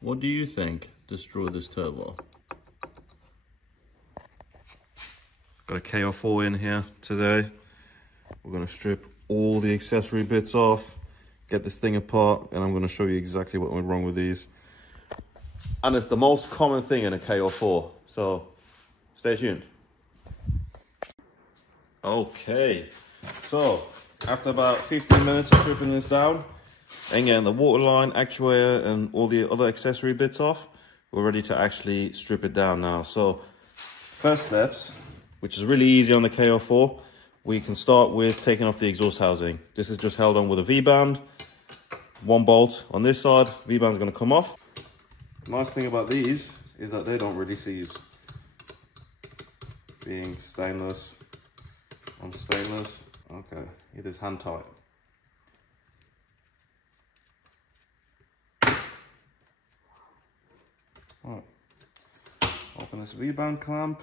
What do you think destroyed this turbo? Got a K04 in here today. We're gonna strip all the accessory bits off, get this thing apart, and I'm gonna show you exactly what went wrong with these. And it's the most common thing in a K04, so stay tuned. Okay, so after about 15 minutes of stripping this down and getting the water line, actuator, and all the other accessory bits off, we're ready to actually strip it down now. So first steps, which is really easy on the K04, we can start with taking off the exhaust housing. This is just held on with a V-band, one bolt on this side, V-band's gonna come off. The nice thing about these is that they don't really seize. Being stainless on stainless, okay, it is hand tight. Right. Open this V-band clamp.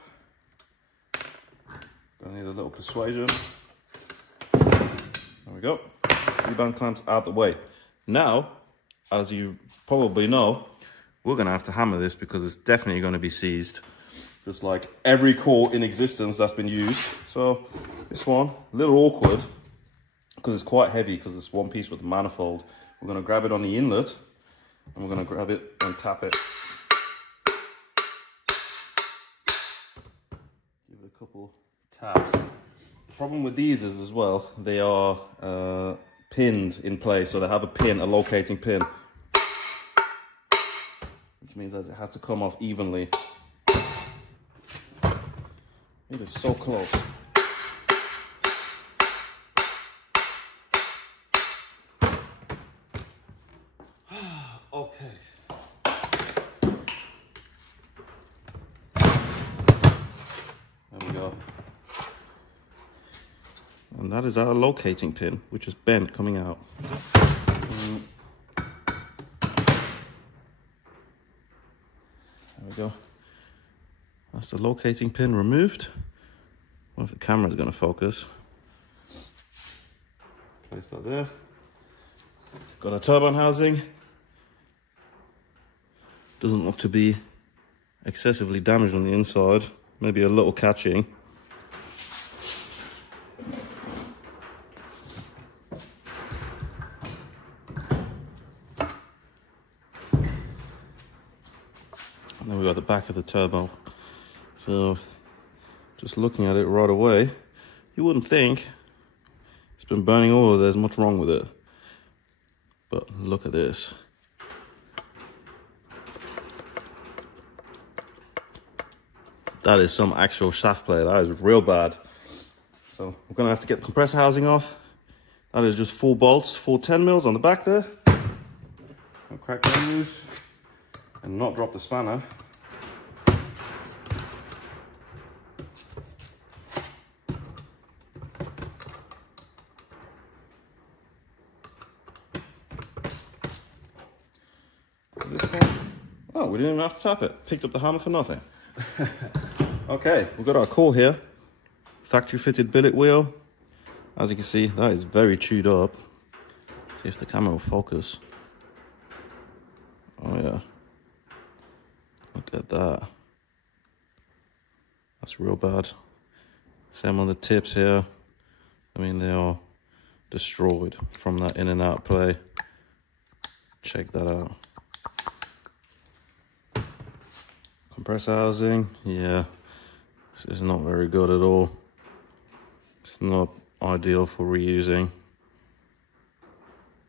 Gonna need a little persuasion. There we go. V-band clamps out the way. Now, as you probably know, we're gonna have to hammer this because it's definitely gonna be seized. Just like every core in existence that's been used. So this one, a little awkward because it's quite heavy because it's one piece with the manifold. We're gonna grab it on the inlet and we're gonna grab it and tap it. Give it a couple taps. The problem with these is as well, they are pinned in place. So they have a pin, a locating pin, which means that it has to come off evenly. It is so close. Okay. There we go. And that is our locating pin, which is bent coming out. There we go. That's the locating pin removed. I wonder if the camera's going to focus. Place that there. Got a turbine housing. Doesn't look to be excessively damaged on the inside. Maybe a little catching. And then we got the back of the turbo. So, just looking at it right away, you wouldn't think it's been burning oil, there's much wrong with it. But look at this. That is some actual shaft play, that is real bad. So we're gonna have to get the compressor housing off. That is just 4 bolts, 4 10mm on the back there. I'll crack them loose and not drop the spanner. Oh, we didn't even have to tap it. Picked up the hammer for nothing. Okay, we've got our core here. Factory fitted billet wheel. As you can see, that is very chewed up. See if the camera will focus. Oh yeah. Look at that. That's real bad. Same on the tips here. I mean, they are destroyed from that in and out play. Check that out. Compressor housing, yeah, this is not very good at all. It's not ideal for reusing.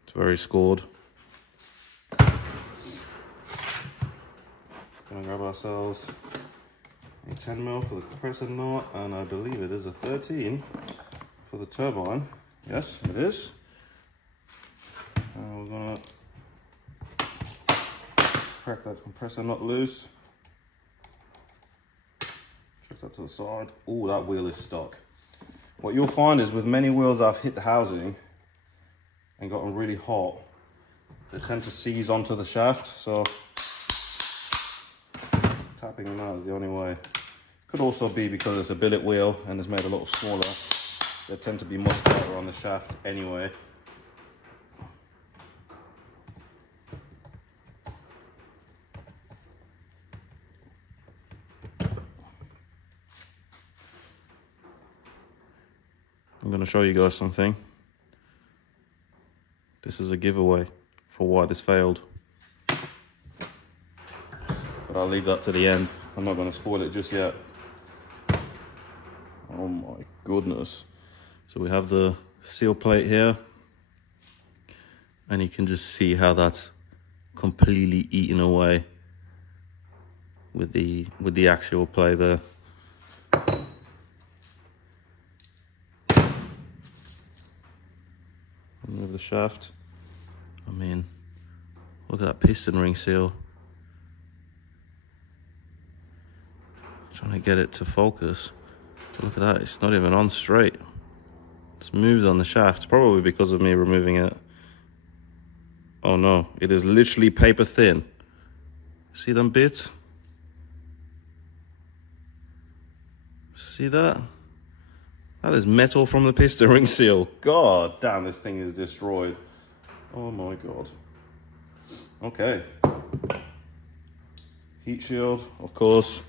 It's very scored. Gonna grab ourselves a 10mm for the compressor knot, and I believe it is a 13 for the turbine. Yes, it is. And we're gonna crack that compressor knot loose. That to the side. Oh, that wheel is stuck. What you'll find is with many wheels I've hit the housing and gotten really hot, they tend to seize onto the shaft, so tapping them out is the only way. Could also be because it's a billet wheel and it's made a little smaller. They tend to be much tighter on the shaft anyway. going to show you guys something. This is a giveaway for why this failed. But I'll leave that to the end. I'm not going to spoil it just yet. Oh my goodness. So we have the seal plate here. And you can just see how that's completely eaten away with the actual plate there. Remove the shaft. I mean, look at that piston ring seal. I'm trying to get it to focus. But look at that, it's not even on straight. It's moved on the shaft, probably because of me removing it. Oh no, it is literally paper thin. See them bits? See that? That is metal from the piston ring seal. God damn, this thing is destroyed. Oh my God. Okay. Heat shield, of course,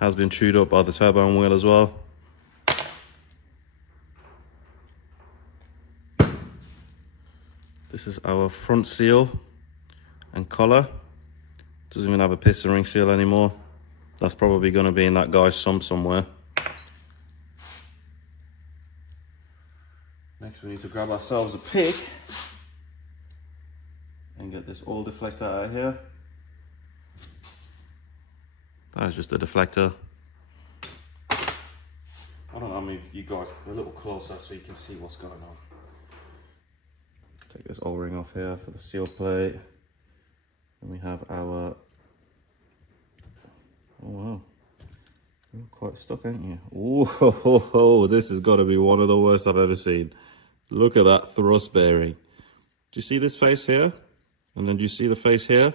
has been chewed up by the turbine wheel as well. This is our front seal and collar. Doesn't even have a piston ring seal anymore. That's probably going to be in that guy's sump somewhere. Next we need to grab ourselves a pick and get this oil deflector out of here. That is just a deflector. I don't know, I mean, you guys are a little closer so you can see what's going on. Take this O-ring off here for the seal plate. And we have our, oh wow, you're quite stuck, ain't you? Oh, this has got to be one of the worst I've ever seen. Look at that thrust bearing. Do you see this face here? And then do you see the face here?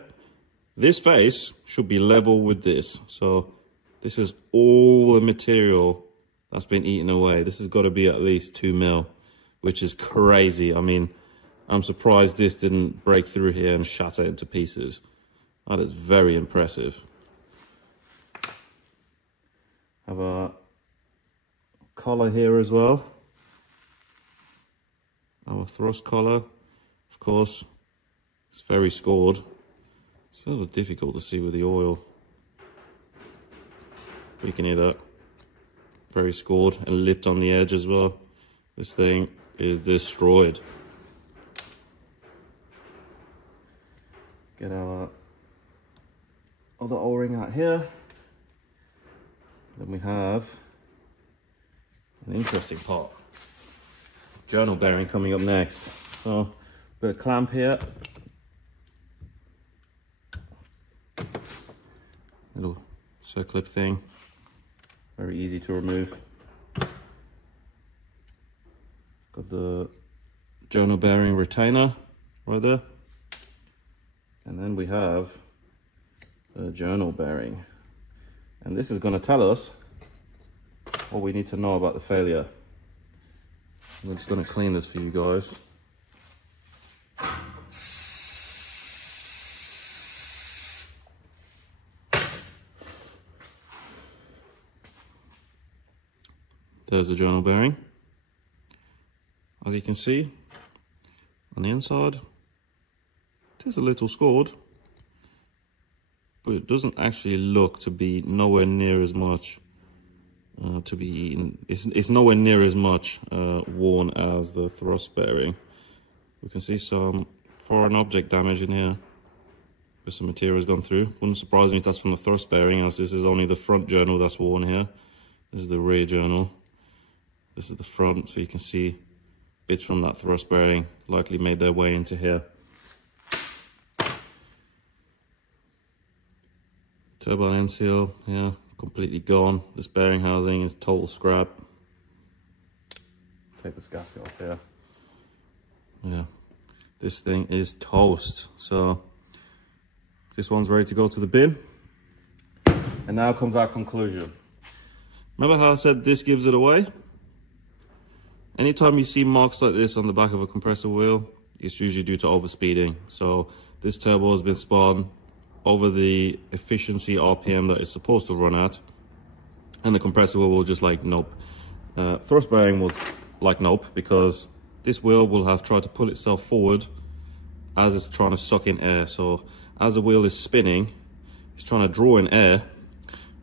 This face should be level with this. So this is all the material that's been eaten away. This has got to be at least 2 mil, which is crazy. I mean, I'm surprised this didn't break through here and shatter into pieces. That is very impressive. Have a collar here as well. Our thrust collar, of course, it's very scored. It's a little difficult to see with the oil. You can hear that. Very scored and lipped on the edge as well. This thing is destroyed. Get our other O-ring out here. Then we have an interesting part. Journal bearing coming up next. So, bit of clamp here. Little circlip thing. Very easy to remove. Got the journal bearing retainer right there. And then we have the journal bearing. And this is going to tell us what we need to know about the failure. I'm just going to clean this for you guys. There's the journal bearing. As you can see, on the inside, it is a little scored, but it doesn't actually look to be nowhere near as much to be eaten. It's nowhere near as much worn as the thrust bearing. We can see some foreign object damage in here, where some material has gone through. Wouldn't surprise me if that's from the thrust bearing, as this is only the front journal that's worn here. This is the rear journal. This is the front, so you can see bits from that thrust bearing likely made their way into here. Turbine end seal, yeah, completely gone. This bearing housing is total scrap. Take this gasket off here. Yeah, this thing is toast. So this one's ready to go to the bin. And now comes our conclusion. Remember how I said this gives it away? Anytime you see marks like this on the back of a compressor wheel, it's usually due to overspeeding. So this turbo has been spun over the efficiency RPM that it's supposed to run at, and the compressor wheel will just like, nope. Thrust bearing was like nope, because this wheel will have tried to pull itself forward as it's trying to suck in air. So as the wheel is spinning, it's trying to draw in air,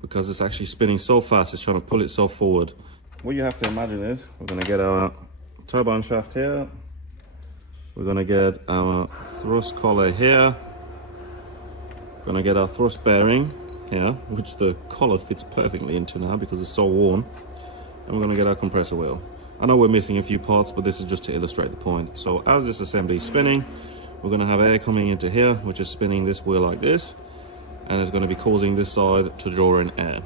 because it's actually spinning so fast, it's trying to pull itself forward. What you have to imagine is, we're going to get our turbine shaft here, we're going to get our thrust collar here, we're going to get our thrust bearing here, which the collar fits perfectly into now because it's so worn, and we're going to get our compressor wheel. I know we're missing a few parts, but this is just to illustrate the point. So as this assembly is spinning, we're going to have air coming into here, which is spinning this wheel like this, and it's going to be causing this side to draw in air.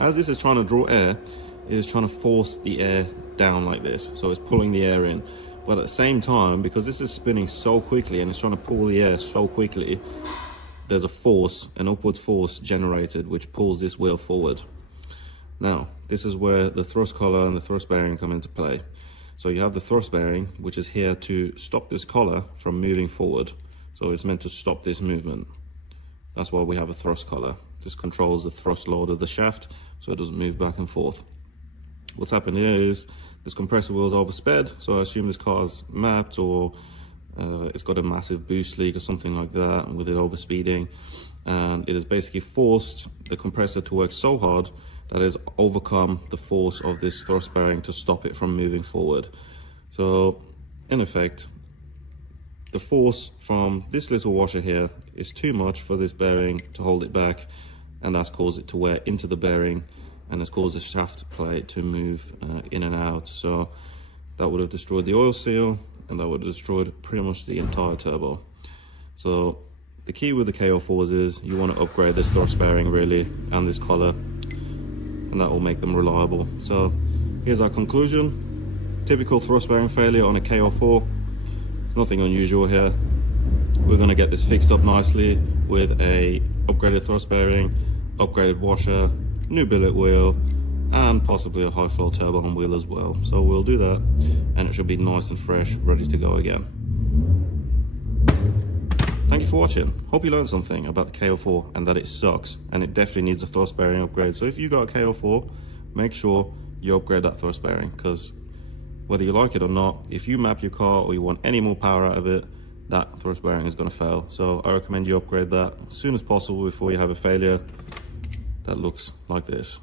As this is trying to draw air, it is trying to force the air down like this, so it's pulling the air in. But at the same time, because this is spinning so quickly and it's trying to pull the air so quickly, there's a force, an upward force generated, which pulls this wheel forward. Now, this is where the thrust collar and the thrust bearing come into play. So you have the thrust bearing, which is here to stop this collar from moving forward. So it's meant to stop this movement. That's why we have a thrust collar. This controls the thrust load of the shaft, so it doesn't move back and forth. What's happened here is this compressor wheel is oversped, so I assume this car's mapped, or it's got a massive boost leak or something like that with it overspeeding, and it has basically forced the compressor to work so hard that it has overcome the force of this thrust bearing to stop it from moving forward. So in effect, the force from this little washer here is too much for this bearing to hold it back, and that's caused it to wear into the bearing, and has caused the shaft plate to move in and out. So that would have destroyed the oil seal, and that would have destroyed pretty much the entire turbo. So the key with the K04s is you want to upgrade this thrust bearing really, and this collar, and that will make them reliable. So here's our conclusion. Typical thrust bearing failure on a K04. There's nothing unusual here. We're going to get this fixed up nicely with a upgraded thrust bearing, upgraded washer, new billet wheel, and possibly a high flow turbo on wheel as well. So we'll do that, and it should be nice and fresh, ready to go again. Thank you for watching. Hope you learned something about the K04 and that it sucks, and it definitely needs a thrust bearing upgrade. So if you got a K04, make sure you upgrade that thrust bearing, because whether you like it or not, if you map your car or you want any more power out of it, that thrust bearing is going to fail. So I recommend you upgrade that as soon as possible before you have a failure that looks like this.